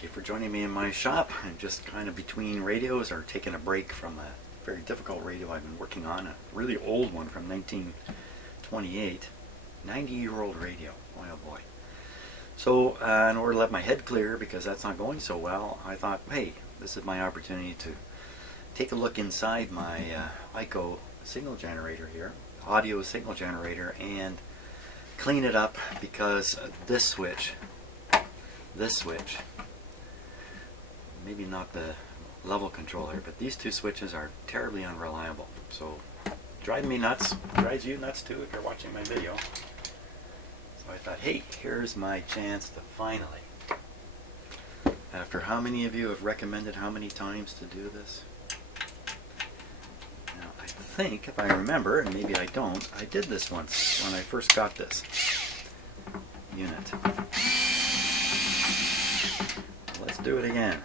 Thank you for joining me in my shop. I'm just kind of between radios or taking a break from a very difficult radio I've been working on, a really old one from 1928, 90-year-old radio. Boy, oh boy. So in order to let my head clear, because that's not going so well, I thought, hey, this is my opportunity to take a look inside my EICO signal generator here, audio signal generator, and clean it up, because this switch, maybe not the level controller, but these two switches are terribly unreliable. So drives me nuts, drives you nuts too if you're watching my video. So I thought, hey, here's my chance to finally, after how many of you have recommended how many times to do this? Now I think, if I remember, and maybe I don't, I did this once when I first got this unit. Let's do it again.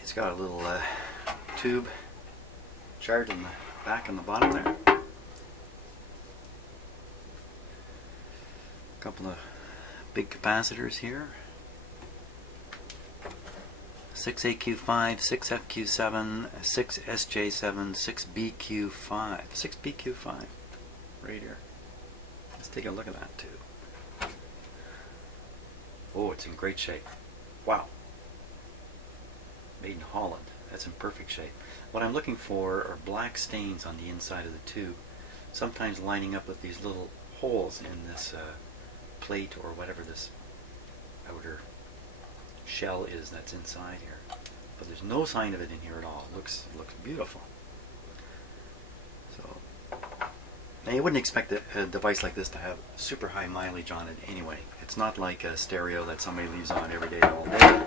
It's got a little tube charged in the back and the bottom there. A couple of big capacitors here. 6 AQ5, 6 FQ7, 6 SJ7, 6 BQ5. 6 BQ5 right here. Let's take a look at that tube. Oh, it's in great shape. Wow. Made in Holland. That's in perfect shape. What I'm looking for are black stains on the inside of the tube, sometimes lining up with these little holes in this plate or whatever this outer shell is that's inside here. But there's no sign of it in here at all. It looks beautiful. So now you wouldn't expect a device like this to have super high mileage on it anyway. It's not like a stereo that somebody leaves on every day all day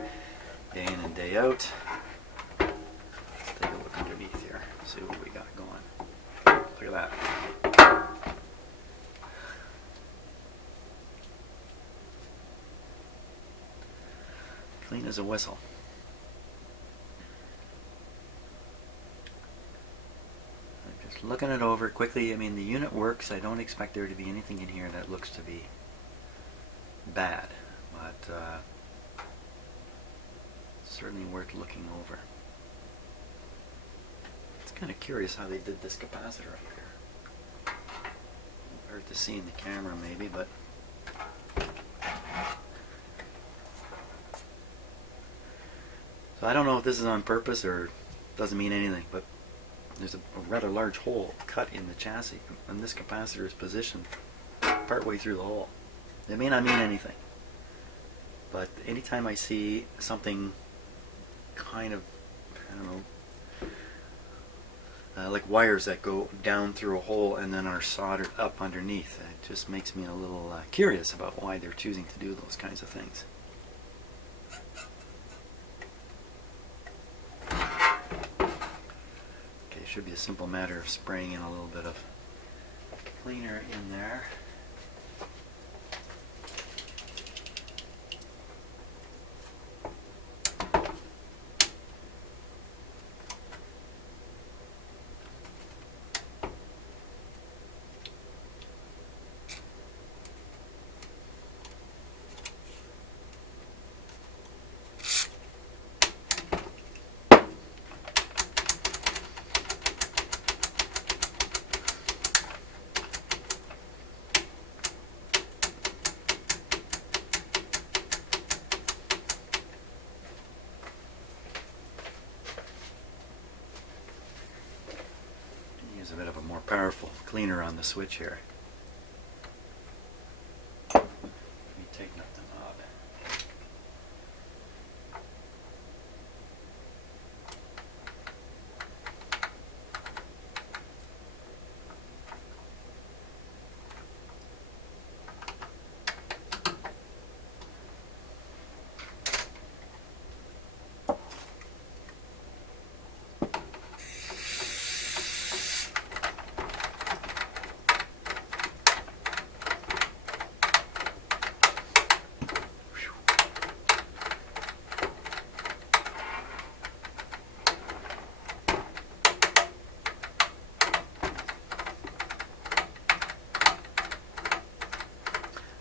in and day out. Let's take a look underneath here, see what we got going. Look at that. Clean as a whistle. I'm just looking it over quickly. I mean, the unit works. I don't expect there to be anything in here that looks to be bad, but certainly worth looking over. It's kind of curious how they did this capacitor up here. Hard to see in the camera maybe, but so I don't know if this is on purpose or doesn't mean anything, but there's a rather large hole cut in the chassis, and this capacitor is positioned partway through the hole. It may not mean anything, but anytime I see something kind of, I don't know, like wires that go down through a hole and then are soldered up underneath, it just makes me a little curious about why they're choosing to do those kinds of things. Okay, it should be a simple matter of spraying in a little bit of cleaner in there. powerful cleaner on the switch here. Let me tighten up the knob.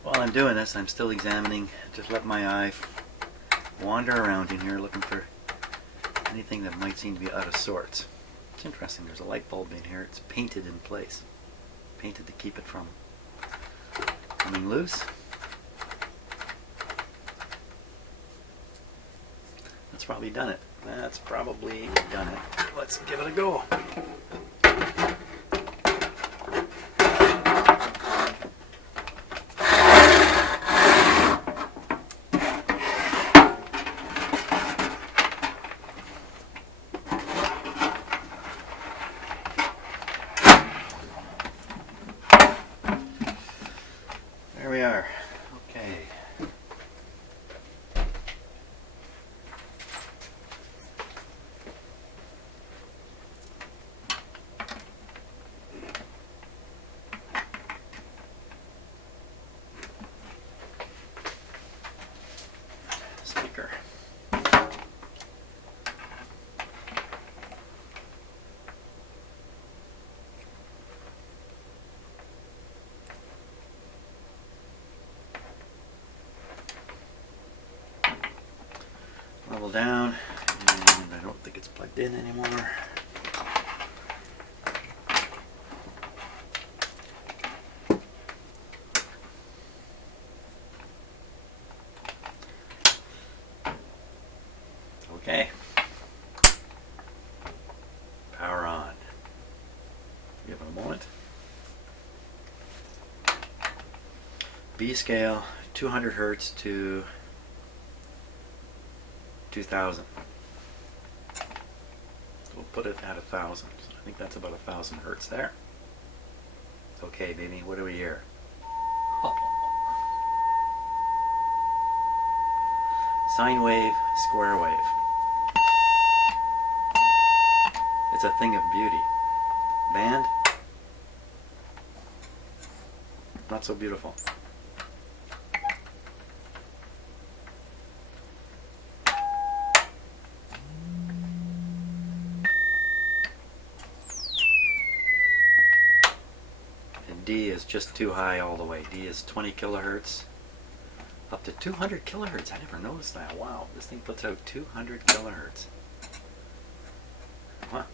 While I'm doing this, I'm still examining. Just let my eye wander around in here looking for anything that might seem to be out of sorts. It's interesting, there's a light bulb in here. It's painted in place. Painted to keep it from coming loose. That's probably done it. That's probably done it. Let's give it a go. There we are. Okay. Speaker. Level down, and I don't think it's plugged in anymore. Okay. Power on. Give it a moment. B scale, 200 hertz to 2000. We'll put it at 1000. I think that's about 1000 hertz there. Okay, baby, what do we hear? Sine wave, square wave. It's a thing of beauty. Band, not so beautiful. D is just too high all the way. D is 20 kilohertz up to 200 kilohertz. I never noticed that. Wow, this thing puts out 200 kilohertz. Huh.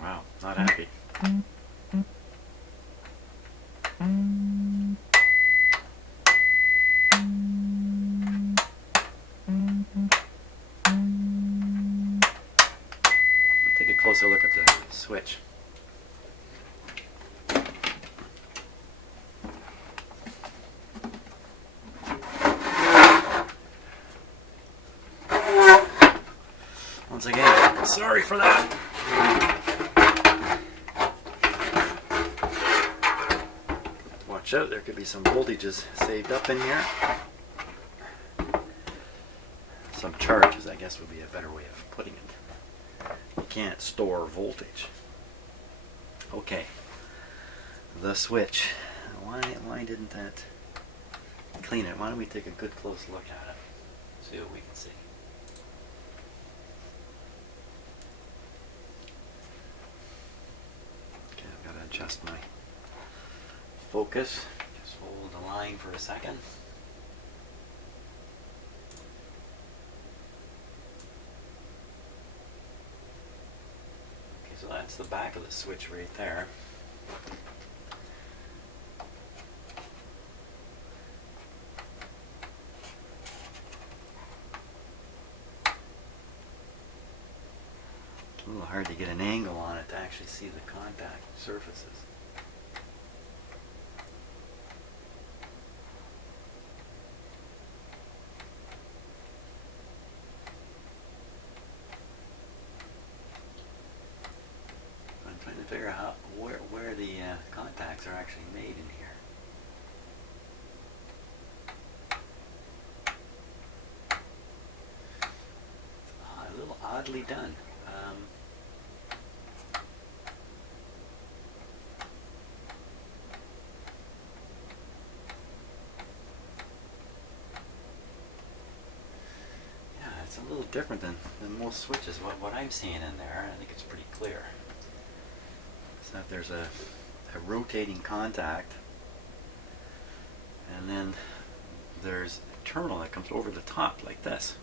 Wow, not happy. Take a closer look at the switch. Once again, sorry for that. Watch out, there could be some voltages saved up in here. Some charges, I guess, would be a better way of putting it. You can't store voltage. Okay, the switch. Why didn't that clean it? Why don't we take a good close look at it? See what we can see. Okay, I've got to adjust my focus. Just hold the line for a second. that's the back of the switch right there. It's a little hard to get an angle on it to actually see the contact surfaces. I'm trying to figure out where the contacts are actually made in here. A little oddly done. Yeah, it's a little different than most switches. What I'm seeing in there, I think it's pretty clear. So if there's a rotating contact, and then there's a terminal that comes over the top like this.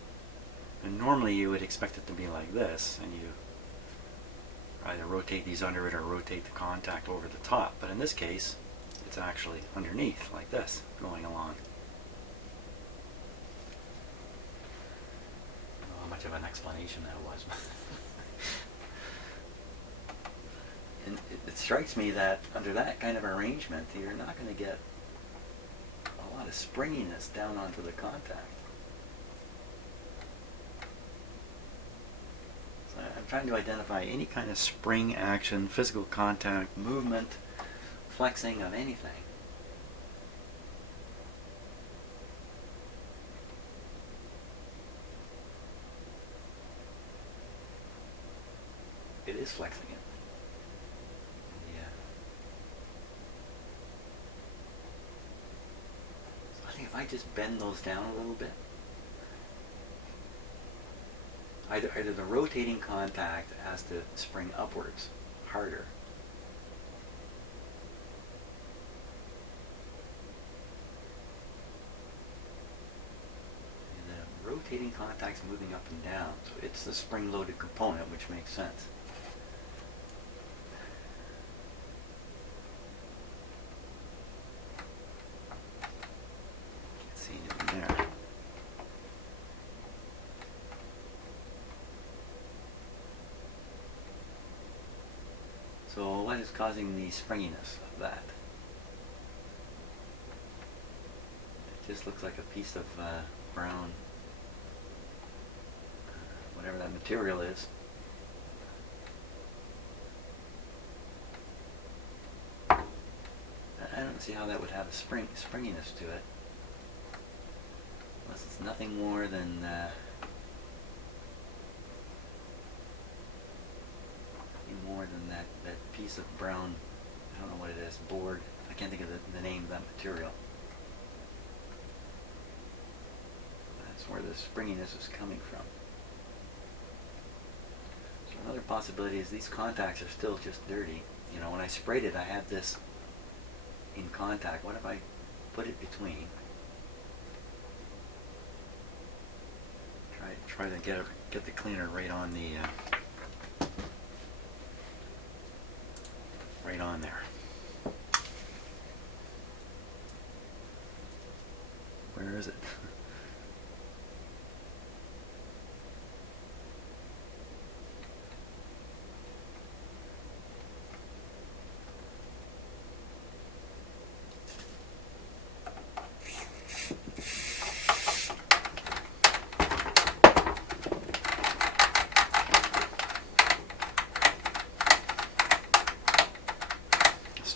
And normally you would expect it to be like this, and you either rotate these under it or rotate the contact over the top. But in this case, it's actually underneath like this, going along. I don't know how much of an explanation that was. And it strikes me that under that kind of arrangement, you're not going to get a lot of springiness down onto the contact. So I'm trying to identify any kind of spring action, physical contact, movement, flexing of anything. It is flexing it. If I just bend those down a little bit, either the rotating contact has to spring upwards harder, and the rotating contact's moving up and down, so it's the spring-loaded component, which makes sense. There. So what is causing the springiness of that? It just looks like a piece of brown, whatever that material is. I don't see how that would have a springiness to it. Unless it's nothing more than that piece of brown, I don't know what it is, board. I can't think of the name of that material. That's where the springiness is coming from. So another possibility is these contacts are still just dirty. You know, when I sprayed it, I had this in contact. What if I put it between? Try to get the cleaner right on the right on there. Where is it?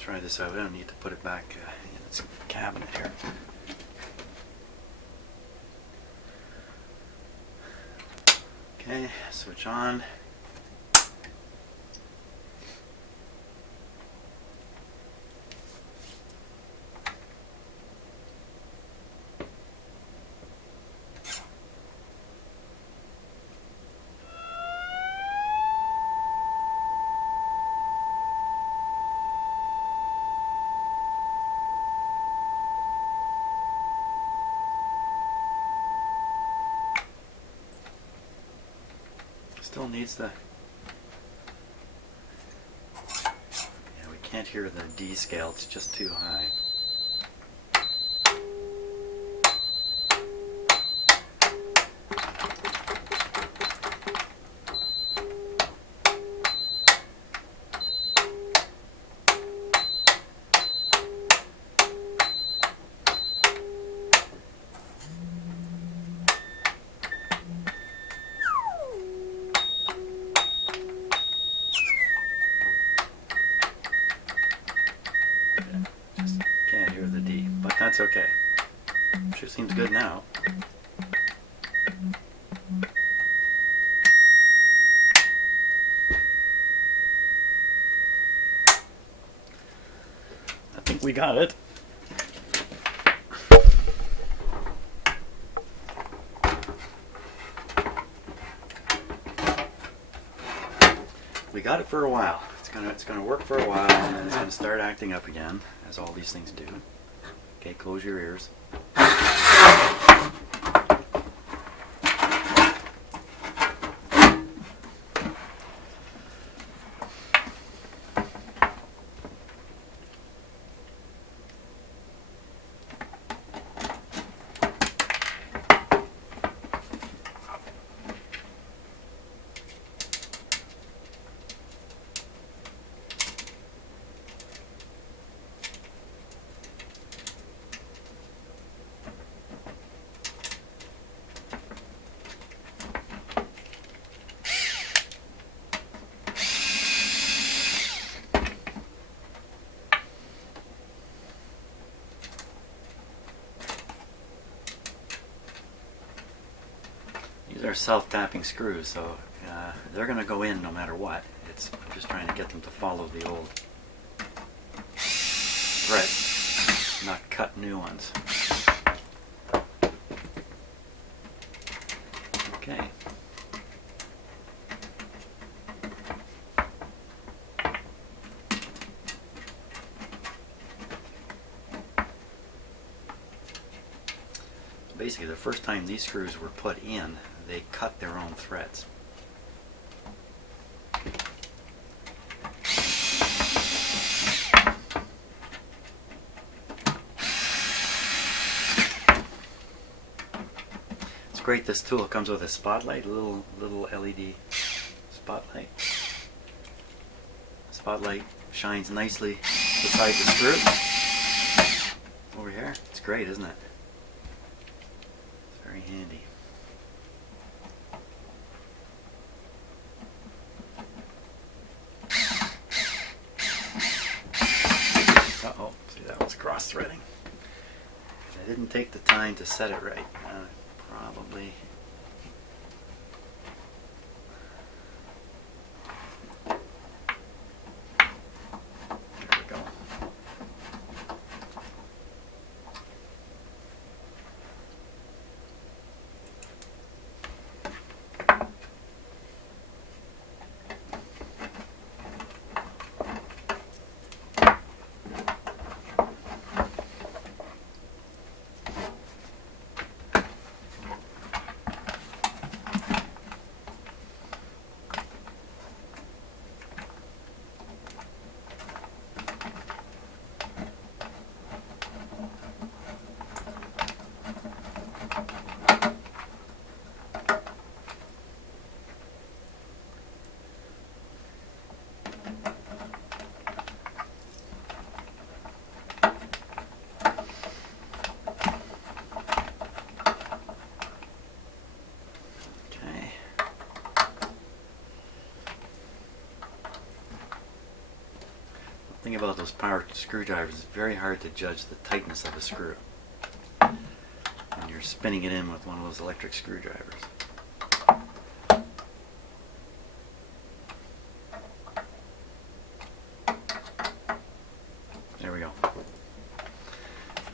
Try this out. I don't need to put it back in its cabinet here. Okay, switch on. Still needs the can't hear the D scale, it's just too high. Just can't hear the D, but that's okay. Sure seems good now. I think we got it. We got it for a while. It's gonna work for a while, and then it's gonna start acting up again, as all these things do. Okay, close your ears. These are self-tapping screws, so they're going to go in no matter what. I'm just trying to get them to follow the old thread, not cut new ones. Okay. Basically, the first time these screws were put in, they cut their own threads. It's great. This tool comes with a spotlight, a little LED spotlight. Spotlight shines nicely beside the screw over here. It's great, isn't it? Very handy. Uh-oh, see, that was cross-threading. I didn't take the time to set it right. Probably. There we go. The thing about those power screwdrivers, it's very hard to judge the tightness of a screw when you're spinning it in with one of those electric screwdrivers. There we go.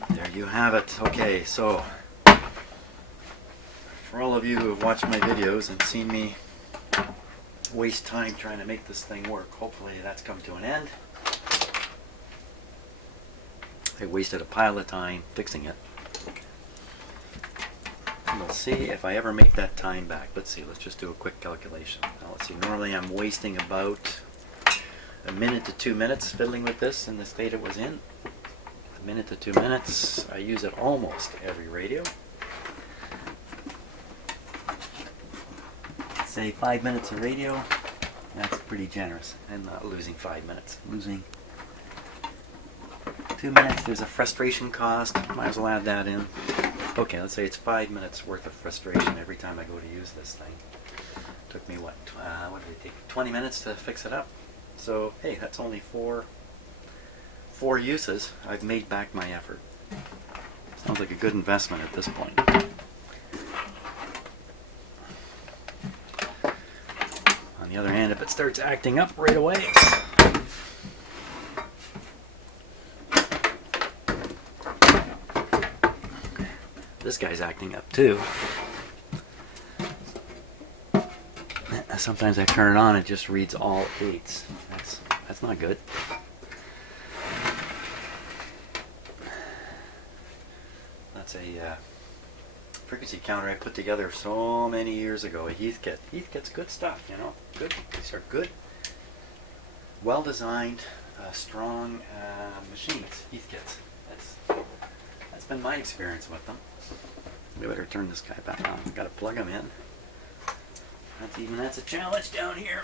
There you have it. Okay, so for all of you who have watched my videos and seen me waste time trying to make this thing work, hopefully that's come to an end. I wasted a pile of time fixing it. And we'll see if I ever make that time back. Let's see, let's just do a quick calculation. Now let's see, normally I'm wasting about a minute to 2 minutes fiddling with this in the state it was in. A minute to 2 minutes. I use it almost every radio. Say 5 minutes of radio. That's pretty generous. I'm not losing 5 minutes. I'm losing 2 minutes. There's a frustration cost. Might as well add that in. Okay, let's say it's 5 minutes worth of frustration every time I go to use this thing. Took me what did it take? 20 minutes to fix it up. So hey, that's only four uses. I've made back my effort. Sounds like a good investment at this point. On the other hand, if it starts acting up right away, this guy's acting up too. Sometimes I turn it on, it just reads all 8s. That's not good. That's a frequency counter I put together so many years ago. A Heathkit. Heathkit's good stuff, you know. Good. These are good, well-designed, strong machines. Heathkits. That's been my experience with them. We better turn this guy back on. We've got to plug him in. That's a challenge down here.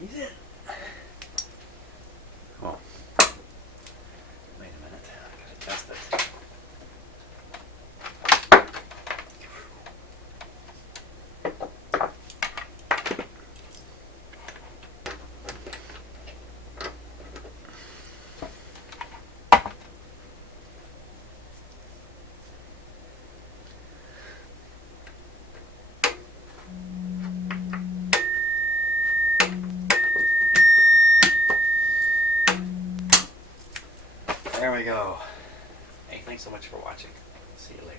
He's in. Oh. Wait a minute. I gotta test it. There we go. Hey, thanks so much for watching. See you later.